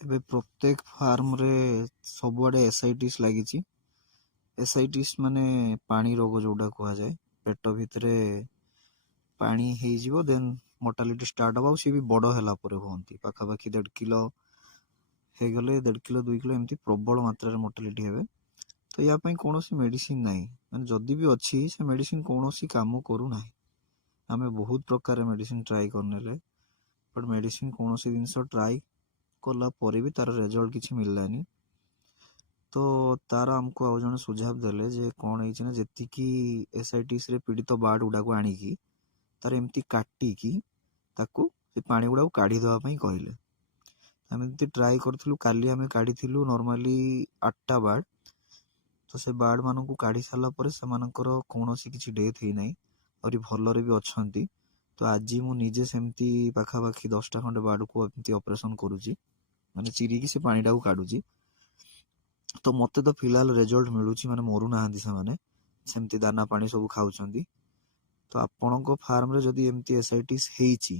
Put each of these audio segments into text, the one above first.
ଏବେ ପ୍ରତ୍ୟେକ ଫାର୍ମରେ ସବୁଆଡ଼େ ଏସ୍ଆଇଟିସ୍ ଲାଗିଛି। ଏସ୍ଆଇଟିସ୍ ମାନେ ପାଣି ରୋଗ ଯେଉଁଟା କୁହାଯାଏ, ପେଟ ଭିତରେ ପାଣି ହେଇଯିବ, ଦେନ୍ ମୋର୍ଟାଲିଟି ଷ୍ଟାର୍ଟ ହେବ। ଆଉ ସିଏ ବି ବଡ଼ ହେଲା ପରେ ହୁଅନ୍ତି, ପାଖାପାଖି 1.5 କିଲୋ ହେଇଗଲେ, 1.5 କିଲୋ 2 କିଲୋ ଏମିତି ପ୍ରବଳ ମାତ୍ରାରେ ମୋର୍ଟାଲିଟି ହେବେ। ତ ୟା ପାଇଁ କୌଣସି ମେଡ଼ିସିନ ନାହିଁ, ମାନେ ଯଦି ବି ଅଛି ସେ ମେଡ଼ିସିନ କୌଣସି କାମ କରୁନାହିଁ। ଆମେ ବହୁତ ପ୍ରକାର ମେଡ଼ିସିନ ଟ୍ରାଏ କରିନେଲେ, ବଟ୍ ମେଡ଼ିସିନ କୌଣସି ଜିନିଷ ଟ୍ରାଏ କଲା ପରେ ବି ତାର ରେଜଲ୍ଟ କିଛି ମିଳିଲାନି। ତ ତାର ଆମକୁ ଆଉ ଜଣେ ସୁଝାବ ଦେଲେ ଯେ କ'ଣ ହେଇଛି ନା, ଯେତିକି ଏସ୍ଆଇଟିସ୍ରେ ପୀଡ଼ିତ ବାର୍ଡ଼ ଗୁଡ଼ାକୁ ଆଣିକି ତାର ଏମିତି କାଟିକି ତାକୁ ସେ ପାଣି ଗୁଡ଼ାକୁ କାଢ଼ିଦେବା ପାଇଁ କହିଲେ। ଆମେ ଏମିତି ଟ୍ରାଏ କରିଥିଲୁ। କାଲି ଆମେ କାଢ଼ିଥିଲୁ ନର୍ମାଲି 8ଟା ବାର୍ଡ଼। ତ ସେ ବାର୍ଡ଼ମାନଙ୍କୁ କାଢ଼ି ସାରିଲା ପରେ ସେମାନଙ୍କର କୌଣସି କିଛି ଡେଥ୍ ହେଇନାହିଁ, ଆହୁରି ଭଲରେ ବି ଅଛନ୍ତି। ତ ଆଜି ମୁଁ ନିଜେ ସେମିତି ପାଖାପାଖି 10ଟା ଖଣ୍ଡେ ବାର୍ଡ଼କୁ ଏମିତି ଅପରେସନ୍ କରୁଛି, ମାନେ ଚିରିକି ସେ ପାଣିଟାକୁ କାଢ଼ୁଛି। ତ ମୋତେ ତ ଫିଲହାଲ ରେଜଲ୍ଟ ମିଳୁଛି, ମାନେ ମରୁନାହାନ୍ତି ସେମାନେ, ସେମିତି ଦାନା ପାଣି ସବୁ ଖାଉଛନ୍ତି। ତ ଆପଣଙ୍କ ଫାର୍ମରେ ଯଦି ଏମିତି ଏସ୍ଆଇଟିସ୍ ହେଇଛି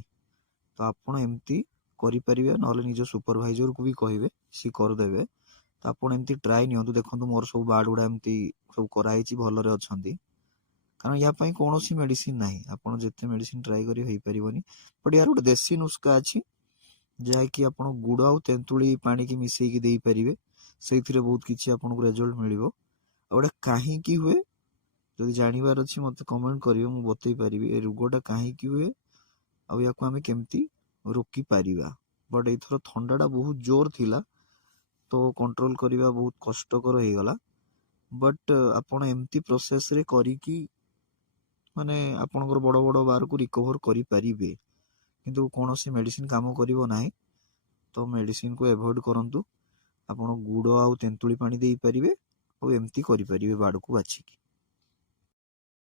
ତ ଆପଣ ଏମିତି କରିପାରିବେ, ନହେଲେ ନିଜ ସୁପରଭାଇଜରକୁ ବି କହିବେ, ସିଏ କରିଦେବେ। ତ ଆପଣ ଏମିତି ଟ୍ରାଏ ନିଅନ୍ତୁ। ଦେଖନ୍ତୁ ମୋର ସବୁ ବାର୍ଡ଼ ଗୁଡ଼ା ଏମିତି ସବୁ କରାହେଇଛି, ଭଲରେ ଅଛନ୍ତି। କାରଣ ୟା ପାଇଁ କୌଣସି ମେଡ଼ିସିନ ନାହିଁ, ଆପଣ ଯେତେ ମେଡ଼ିସିନ ଟ୍ରାଏ କରି ହେଇପାରିବନି। ବଟ୍ ୟାର ଗୋଟେ ଦେଶୀ ନୁସ୍କା ଅଛି, ଯାହାକି ଆପଣ ଗୁଡ଼ ଆଉ ତେନ୍ତୁଳି ପାଣିକି ମିଶେଇକି ଦେଇପାରିବେ। ସେଇଥିରେ ବହୁତ କିଛି ଆପଣଙ୍କୁ ରେଜଲ୍ଟ ମିଳିବ। ଆଉ ଗୋଟେ କାହିଁକି ହୁଏ, ଯଦି ଜାଣିବାର ଅଛି ମୋତେ କମେଣ୍ଟ କରିବେ, ମୁଁ ବତେଇ ପାରିବି ଏ ରୋଗଟା କାହିଁକି ହୁଏ ଆଉ ୟାକୁ ଆମେ କେମିତି ରୋକିପାରିବା। ବଟ୍ ଏଇଥର ଥଣ୍ଡାଟା ବହୁତ ଜୋର ଥିଲା, ତ କଣ୍ଟ୍ରୋଲ କରିବା ବହୁତ କଷ୍ଟକର ହେଇଗଲା। ବଟ୍ ଆପଣ ଏମିତି ପ୍ରୋସେସ୍ରେ କରିକି ମାନେ ଆପଣଙ୍କର ବଡ଼ ବଡ଼ ବାରକୁ ରିକଭର କରିପାରିବେ, କିନ୍ତୁ କୌଣସି ମେଡ଼ିସିନ କାମ କରିବ ନାହିଁ। ତ ମେଡ଼ିସିନକୁ ଏଭଏଡ଼ କରନ୍ତୁ। ଆପଣ ଗୁଡ଼ ଆଉ ତେନ୍ତୁଳି ପାଣି ଦେଇପାରିବେ, ଆଉ ଏମିତି କରିପାରିବେ ବାଡ଼କୁ ବାଛିକି।